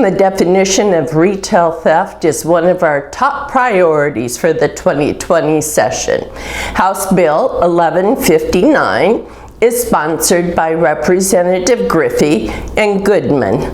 Changing the definition of retail theft is one of our top priorities for the 2020 session. House Bill 1159 is sponsored by Representative Griffey and Goodman.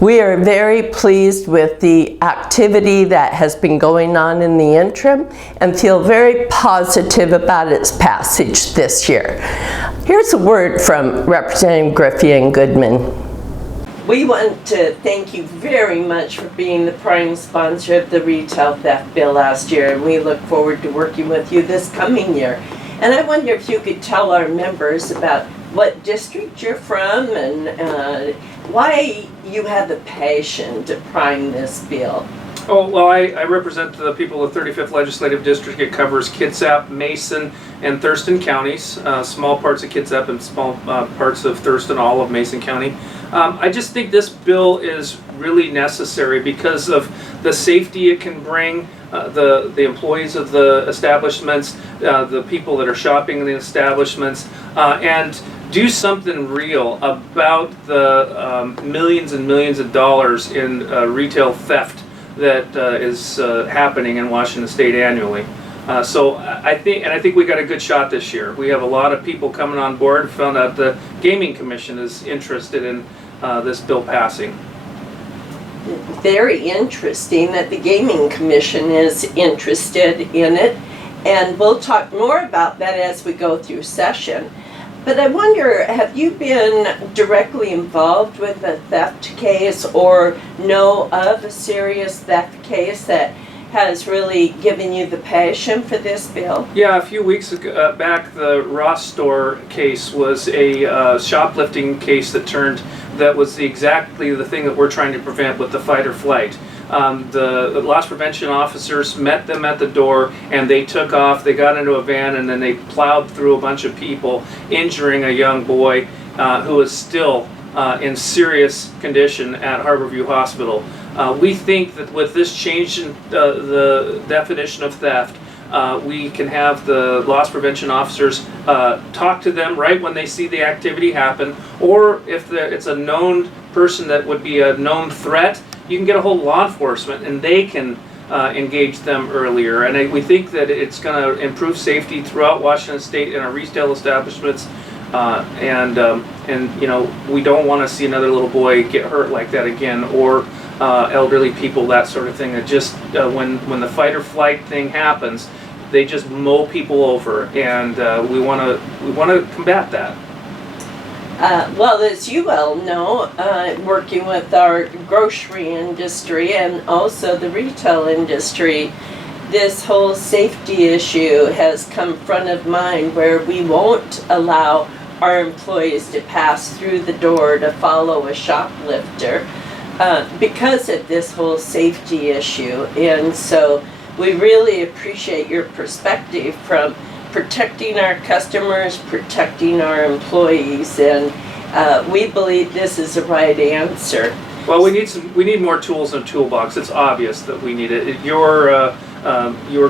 We are very pleased with the activity that has been going on in the interim and feel very positive about its passage this year. Here's a word from Representative Griffey and Goodman. We want to thank you very much for being the prime sponsor of the retail theft bill last year, and we look forward to working with you this coming year. And I wonder if you could tell our members about what district you're from and why you have the passion to prime this bill. Oh, well, I represent the people of the 35th Legislative District. It covers Kitsap, Mason, and Thurston counties, small parts of Kitsap and small parts of Thurston, all of Mason County. I just think this bill is really necessary because of the safety it can bring, the employees of the establishments, the people that are shopping in the establishments, and do something real about the millions and millions of dollars in retail theft that is happening in Washington State annually. So I think we got a good shot this year. We have a lot of people coming on board. Found out the Gaming Commission is interested in this bill passing. Very interesting that the Gaming Commission is interested in it, and we'll talk more about that as we go through session. But I wonder, have you been directly involved with a theft case or know of a serious theft case that has really given you the passion for this bill? Yeah, a few weeks ago, back, the Ross store case was a shoplifting case that was exactly the thing that we're trying to prevent with the fight or flight. The loss prevention officers met them at the door and they took off. They got into a van and then they plowed through a bunch of people, injuring a young boy who is still in serious condition at Harborview Hospital. We think that with this change in the definition of theft, we can have the loss prevention officers talk to them right when they see the activity happen, or if it's a known person that would be a known threat, you can get a hold of law enforcement and they can engage them earlier. And we think that it's going to improve safety throughout Washington State in our retail establishments. And you know, we don't want to see another little boy get hurt like that again, or elderly people, that sort of thing. That just when the fight or flight thing happens, they just mow people over, and we want to combat that. Well, as you well know, working with our grocery industry and also the retail industry, this whole safety issue has come front of mind, where we won't allow our employees to pass through the door to follow a shoplifter because of this whole safety issue. And so we really appreciate your perspective from protecting our customers, protecting our employees, and we believe this is the right answer. Well, we need more tools in the toolbox. It's obvious that we need it. Your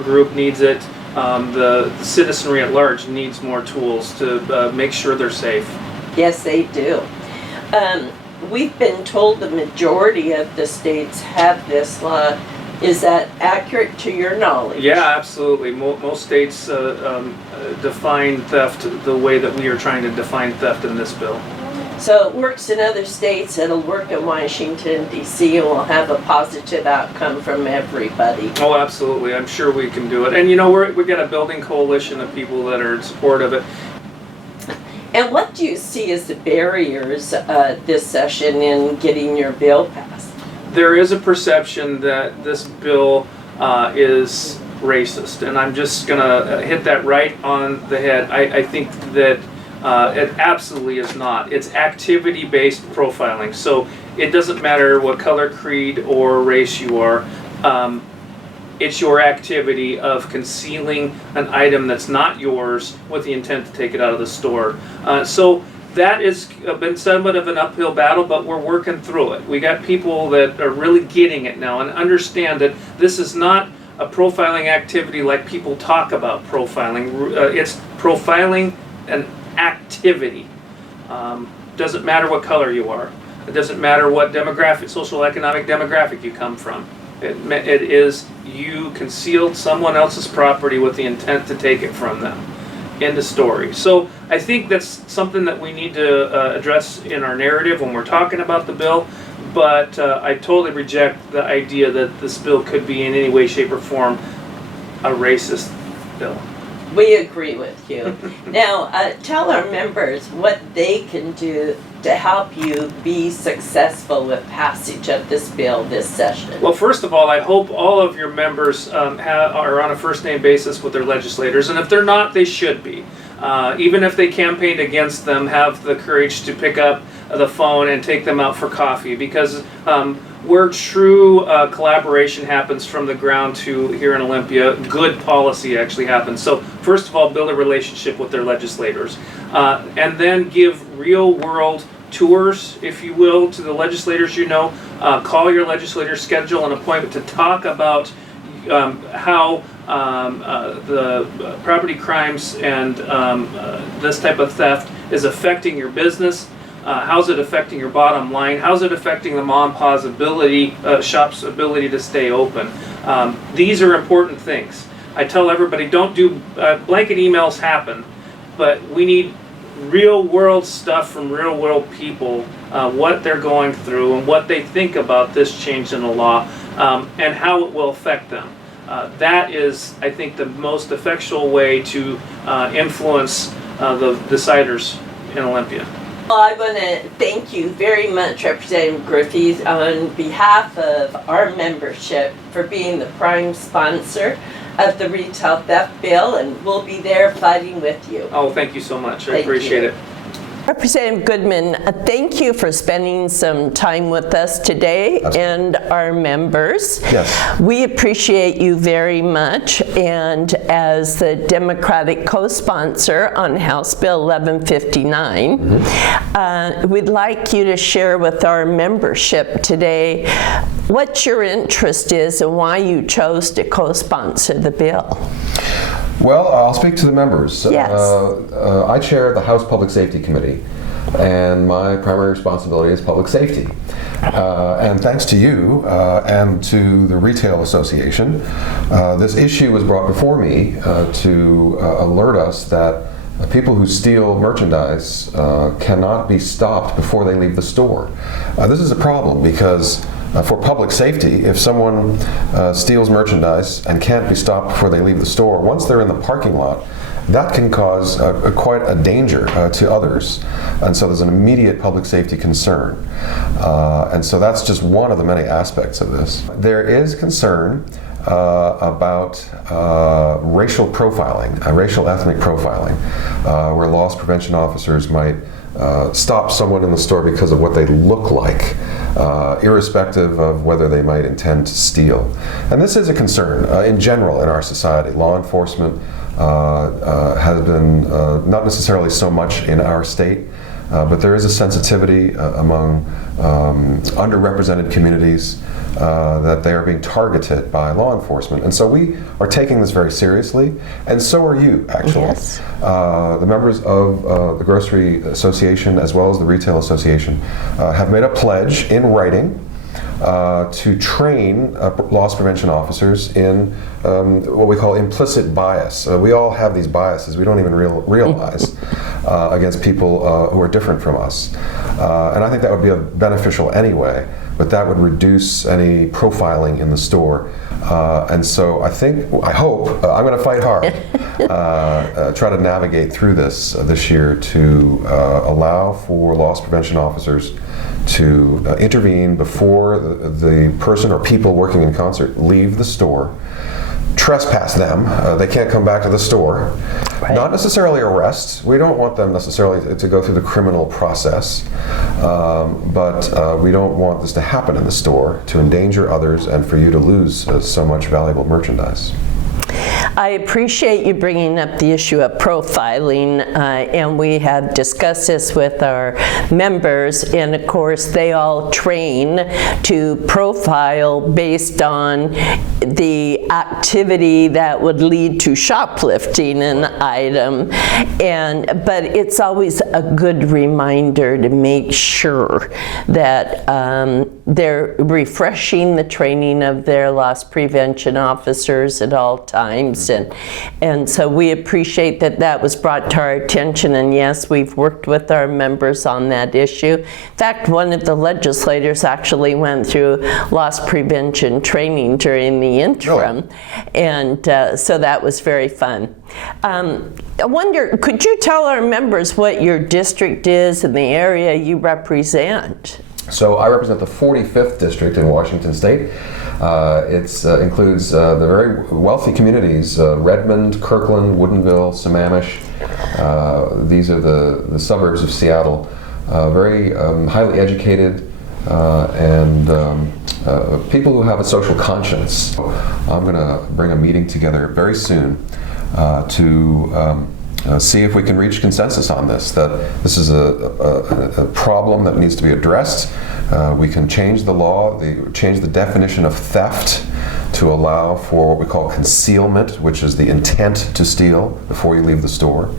group needs it. The citizenry at large needs more tools to make sure they're safe. Yes, they do. We've been told the majority of the states have this law. Is that accurate to your knowledge? Yeah, absolutely. Most states define theft the way that we are trying to define theft in this bill. So it works in other states, it'll work in Washington, D.C., and we'll have a positive outcome from everybody. Oh, absolutely. I'm sure we can do it. And you know, we've got a building coalition of people that are in support of it. And what do you see as the barriers this session in getting your bill passed? There is a perception that this bill is racist, and I'm just going to hit that right on the head. I think that it absolutely is not. It's activity-based profiling, so it doesn't matter what color, creed, or race you are. It's your activity of concealing an item that's not yours with the intent to take it out of the store. So that has been somewhat of an uphill battle, but we're working through it. We got people that are really getting it now and understand that this is not a profiling activity like people talk about profiling. It's profiling an activity. Doesn't matter what color you are. It doesn't matter what demographic, social economic demographic you come from. It is you concealed someone else's property with the intent to take it from them. End of story. So I think that's something that we need to address in our narrative when we're talking about the bill, but I totally reject the idea that this bill could be in any way, shape, or form a racist bill. We agree with you. Now, tell our members what they can do to help you be successful with passage of this bill this session. Well, first of all, I hope all of your members are on a first-name basis with their legislators, and if they're not, they should be. Even if they campaigned against them, have the courage to pick up the phone and take them out for coffee, because where true collaboration happens from the ground to here in Olympia, good policy actually happens. So first of all, build a relationship with their legislators, and then give real world tours, if you will, to the legislators you know. Call your legislator, schedule an appointment to talk about how the property crimes and this type of theft is affecting your business. How's it affecting your bottom line? How's it affecting the mom and pa's shop's ability to stay open? These are important things. I tell everybody, don't do blanket emails happen, but we need real world stuff from real world people, what they're going through and what they think about this change in the law, and how it will affect them. That is, I think, the most effectual way to influence the deciders in Olympia. Well, I want to thank you very much, Representative Griffey, on behalf of our membership for being the prime sponsor of the retail theft bill, and we'll be there fighting with you. Oh, thank you so much. I appreciate it. Representative Goodman, thank you for spending some time with us today and our members. Yes. We appreciate you very much, and as the Democratic co-sponsor on House Bill 1159, we'd like you to share with our membership today what your interest is and why you chose to co-sponsor the bill. Well, I'll speak to the members. Yes. I chair the House Public Safety Committee, and my primary responsibility is public safety. And thanks to you and to the Retail Association, this issue was brought before me to alert us that people who steal merchandise cannot be stopped before they leave the store. This is a problem because for public safety, if someone steals merchandise and can't be stopped before they leave the store, once they're in the parking lot, that can cause quite a danger to others. And so there's an immediate public safety concern. And so that's just one of the many aspects of this. There is concern about racial profiling, racial ethnic profiling, where loss prevention officers might stop someone in the store because of what they look like, irrespective of whether they might intend to steal. And this is a concern in general in our society. Law enforcement has been not necessarily so much in our state, but there is a sensitivity among underrepresented communities that they are being targeted by law enforcement. And so we are taking this very seriously, and so are you, actually. Yes. The members of the Grocery Association as well as the Retail Association have made a pledge in writing to train loss prevention officers in what we call implicit bias. We all have these biases we don't even realize against people who are different from us. And I think that would be beneficial anyway, but that would reduce any profiling in the store. And so I hope, I'm going to fight hard, try to navigate through this year to allow for loss prevention officers to intervene before the person or people working in concert leave the store, trespass them. They can't come back to the store. Right. Not necessarily arrest. We don't want them necessarily to go through the criminal process, but we don't want this to happen in the store, to endanger others and for you to lose so much valuable merchandise. I appreciate you bringing up the issue of profiling, and we have discussed this with our members, and of course they all train to profile based on the activity that would lead to shoplifting an item, but it's always a good reminder to make sure that they're refreshing the training of their loss prevention officers at all times, and so we appreciate that that was brought to our attention, and yes, we've worked with our members on that issue. In fact, one of the legislators actually went through loss prevention training during the interim, and so that was very fun. I wonder, could you tell our members what your district is and the area you represent? So I represent the 45th district in Washington State. It includes the very wealthy communities, Redmond, Kirkland, Woodinville, Sammamish. These are the suburbs of Seattle. Very highly educated and people who have a social conscience. I'm going to bring a meeting together very soon to see if we can reach consensus on this, that this is a problem that needs to be addressed. We can change the law, change the definition of theft to allow for what we call concealment, which is the intent to steal before you leave the store,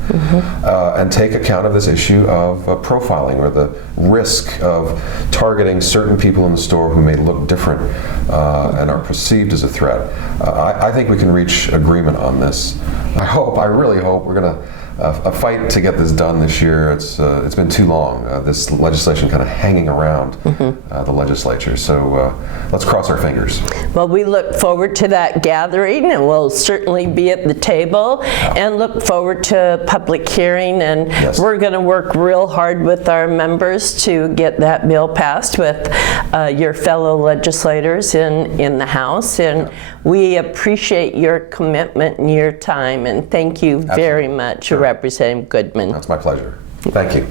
and take account of this issue of profiling, or the risk of targeting certain people in the store who may look different and are perceived as a threat. I think we can reach agreement on this. I really hope we're going to fight to get this done this year. It's been too long, this legislation kind of hanging around the legislature. So let's cross our fingers. Well, we look forward to that gathering, and we'll certainly be at the table, and look forward to public hearing, and we're going to work real hard with our members to get that bill passed with your fellow legislators in the House, and we appreciate your commitment and your time, and thank you very much, Representative Goodman. That's my pleasure. Thank you.